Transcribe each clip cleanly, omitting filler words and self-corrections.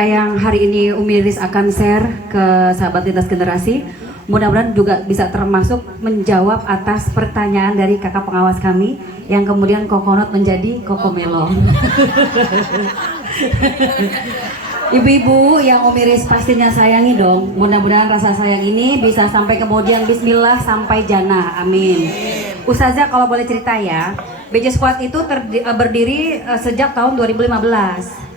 Yang hari ini Umi Riz akan share ke sahabat lintas generasi, mudah-mudahan juga bisa termasuk menjawab atas pertanyaan dari kakak pengawas kami yang kemudian kokonot menjadi kokomelo. Ibu-ibu yang Umi Riz pastinya sayangi dong, mudah-mudahan rasa sayang ini bisa sampai kemudian bismillah sampai jannah, amin. Ustazah kalau boleh cerita ya, BJ Squad itu berdiri sejak tahun 2015.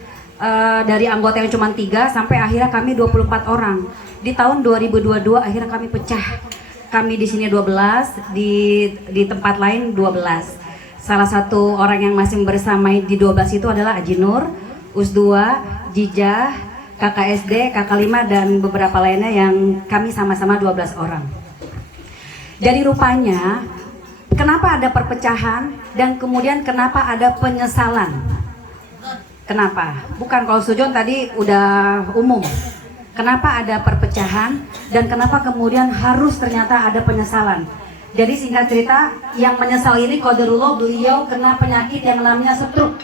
Dari anggota yang cuma 3 sampai akhirnya kami 24 orang. Di tahun 2022 akhirnya kami pecah. Kami di sini 12, di tempat lain 12. Salah satu orang yang masih bersama di 12 itu adalah Aji Nur, Usdua, Jijah, Kakak SD, Kakak 5 dan beberapa lainnya yang kami sama-sama 12 orang. Jadi rupanya kenapa ada perpecahan dan kemudian kenapa ada penyesalan? Kenapa? Bukan kalau Sujon tadi udah umum. Kenapa ada perpecahan dan kenapa kemudian harus ternyata ada penyesalan? Jadi singkat cerita, yang menyesal ini qadarullah beliau kena penyakit yang namanya stroke.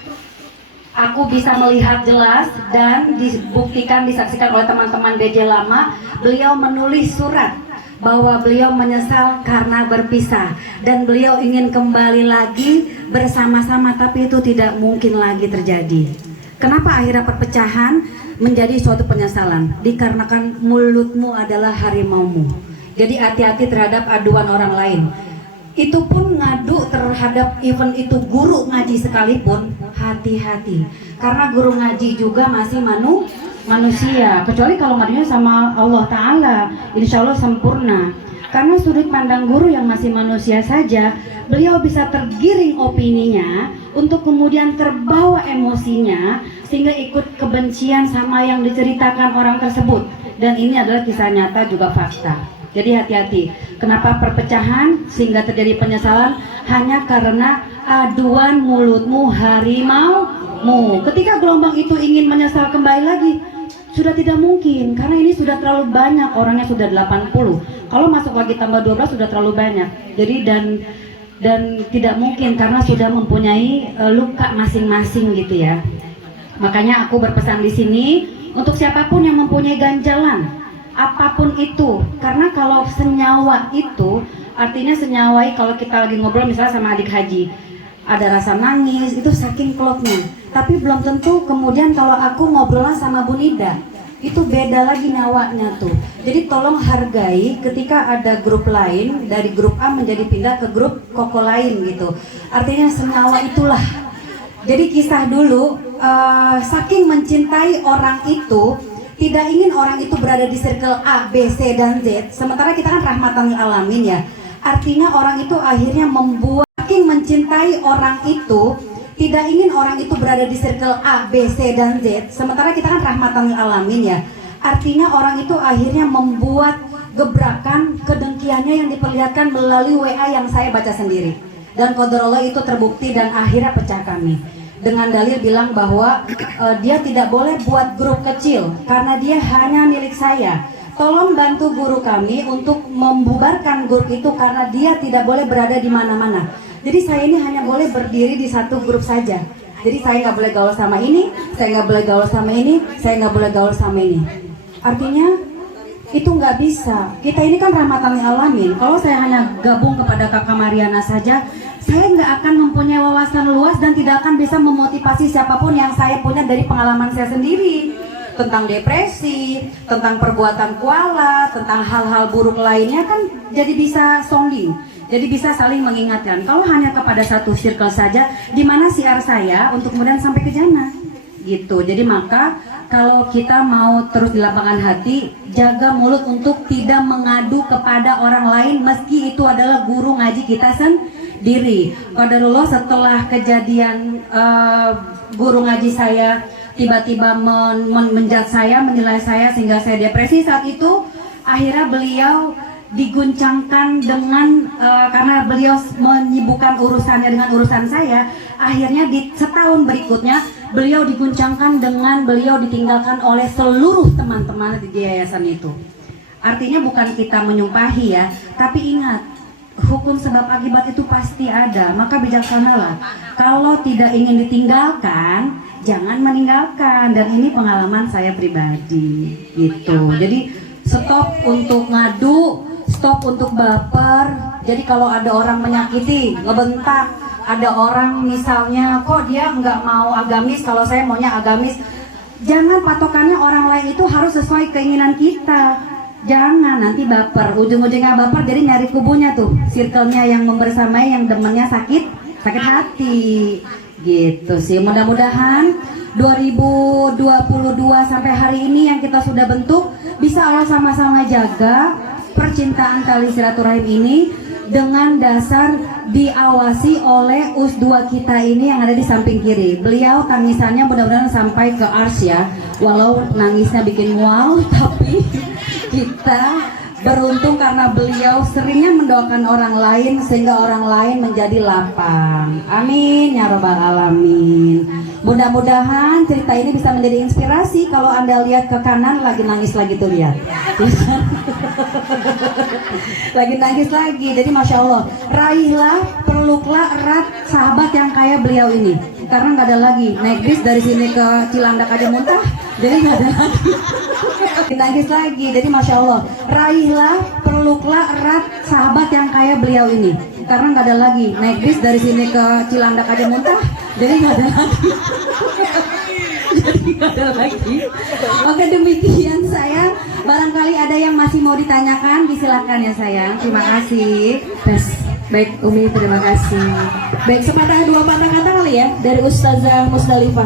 Aku bisa melihat jelas dan dibuktikan, disaksikan oleh teman-teman BJ lama, beliau menulis surat bahwa beliau menyesal karena berpisah dan beliau ingin kembali lagi bersama-sama, tapi itu tidak mungkin lagi terjadi. Kenapa akhirnya perpecahan menjadi suatu penyesalan? Dikarenakan mulutmu adalah harimaumu. Jadi hati-hati terhadap aduan orang lain. Itu pun ngadu terhadap event itu guru ngaji sekalipun, hati-hati. Karena guru ngaji juga masih manusia. Kecuali kalau ngadunya sama Allah Ta'ala, insya Allah sempurna. Karena sudut pandang guru yang masih manusia saja, beliau bisa tergiring opininya untuk kemudian terbawa emosinya sehingga ikut kebencian sama yang diceritakan orang tersebut. Dan ini adalah kisah nyata juga fakta. Jadi hati-hati. Kenapa perpecahan sehingga terjadi penyesalan? Hanya karena aduan mulutmu harimaumu. Ketika gelombang itu ingin menyesal kembali lagi, sudah tidak mungkin, karena ini sudah terlalu banyak, orangnya sudah 80. Kalau masuk lagi tambah 12 sudah terlalu banyak. Jadi dan tidak mungkin karena sudah mempunyai luka masing-masing gitu ya. Makanya aku berpesan di sini untuk siapapun yang mempunyai ganjalan apapun itu, karena kalau senyawa itu artinya senyawai. Kalau kita lagi ngobrol misalnya sama adik haji, ada rasa nangis, itu saking klopnya. Tapi belum tentu kemudian kalau aku ngobrol sama Bu Nida, itu beda lagi nyawanya tuh. Jadi tolong hargai ketika ada grup lain, dari grup A menjadi pindah ke grup koko lain gitu. Artinya senyawa itulah. Jadi kisah dulu, saking mencintai orang itu, tidak ingin orang itu berada di circle A, B, C, dan Z. Sementara kita kan rahmatan lil alamin ya. Artinya orang itu akhirnya membuat, saking mencintai orang itu, tidak ingin orang itu berada di circle A, B, C, dan Z. Sementara kita kan rahmatan lil alamin ya. Artinya orang itu akhirnya membuat gebrakan kedengkiannya yang diperlihatkan melalui WA yang saya baca sendiri. Dan qadarullah itu terbukti dan akhirnya pecah kami. Dengan dalil bilang bahwa dia tidak boleh buat grup kecil karena dia hanya milik saya. Tolong bantu guru kami untuk membubarkan grup itu karena dia tidak boleh berada di mana-mana. Jadi saya ini hanya boleh berdiri di satu grup saja. Jadi saya nggak boleh gaul sama ini, saya nggak boleh gaul sama ini, saya nggak boleh gaul sama ini. Artinya itu nggak bisa. Kita ini kan rahmatan lil alamin. Kalau saya hanya gabung kepada Kakak Mariana saja, saya nggak akan mempunyai wawasan luas dan tidak akan bisa memotivasi siapapun yang saya punya dari pengalaman saya sendiri. Tentang depresi, tentang perbuatan kuala, tentang hal-hal buruk lainnya kan jadi bisa sounding. Jadi bisa saling mengingatkan. Kalau hanya kepada satu circle saja, di mana siar saya untuk kemudian sampai ke jannah? Gitu. Jadi maka kalau kita mau terus di lapangan hati, jaga mulut untuk tidak mengadu kepada orang lain meski itu adalah guru ngaji kita sendiri. Qadarullah setelah kejadian guru ngaji saya tiba-tiba menjat saya, menilai saya sehingga saya depresi saat itu, akhirnya beliau diguncangkan dengan karena beliau menyibukkan urusannya dengan urusan saya, akhirnya di setahun berikutnya beliau diguncangkan dengan beliau ditinggalkan oleh seluruh teman-teman di yayasan itu. Artinya bukan kita menyumpahi ya, tapi ingat hukum sebab akibat itu pasti ada, maka bijaksanalah. Kalau tidak ingin ditinggalkan, jangan meninggalkan. Dan ini pengalaman saya pribadi gitu. Jadi stop untuk ngadu, stop untuk baper. Jadi kalau ada orang menyakiti, ngebentak, ada orang misalnya kok dia nggak mau agamis, kalau saya maunya agamis. Jangan patokannya orang lain itu harus sesuai keinginan kita. Jangan nanti baper, ujung-ujungnya baper jadi nyari kubunya tuh, circle-nya yang membersamai, yang demennya sakit hati gitu sih. Mudah-mudahan 2022 sampai hari ini yang kita sudah bentuk bisa Allah sama-sama jaga percintaan tali silaturahim ini dengan dasar diawasi oleh US2 kita ini yang ada di samping kiri. Beliau tangisannya mudah-mudahan sampai ke ars ya, walau nangisnya bikin mual tapi kita beruntung karena beliau seringnya mendoakan orang lain sehingga orang lain menjadi lapang. Amin ya robbal alamin. Mudah-mudahan cerita ini bisa menjadi inspirasi. Kalau Anda lihat ke kanan lagi nangis lagi tuh, lihat lagi nangis lagi. Jadi Masya Allah, raihlah, peluklah erat sahabat yang kayak beliau ini, karena nggak ada lagi naik bis dari sini ke Cilandak aja muntah, jadi nggak ada lagi nangis lagi. Jadi Masya Allah, raihlah, peluklah erat sahabat yang kayak beliau ini, karena nggak ada lagi naik bis dari sini ke Cilandak aja muntah, jadi nggak ada lagi jadi nggak ada lagi. Oke, demikian saya. Barangkali ada yang masih mau ditanyakan, disilakan ya sayang. Terima kasih. Baik Umi, terima kasih. Baik, sepatah dua patah kata kali ya dari Ustazah Musdalifah.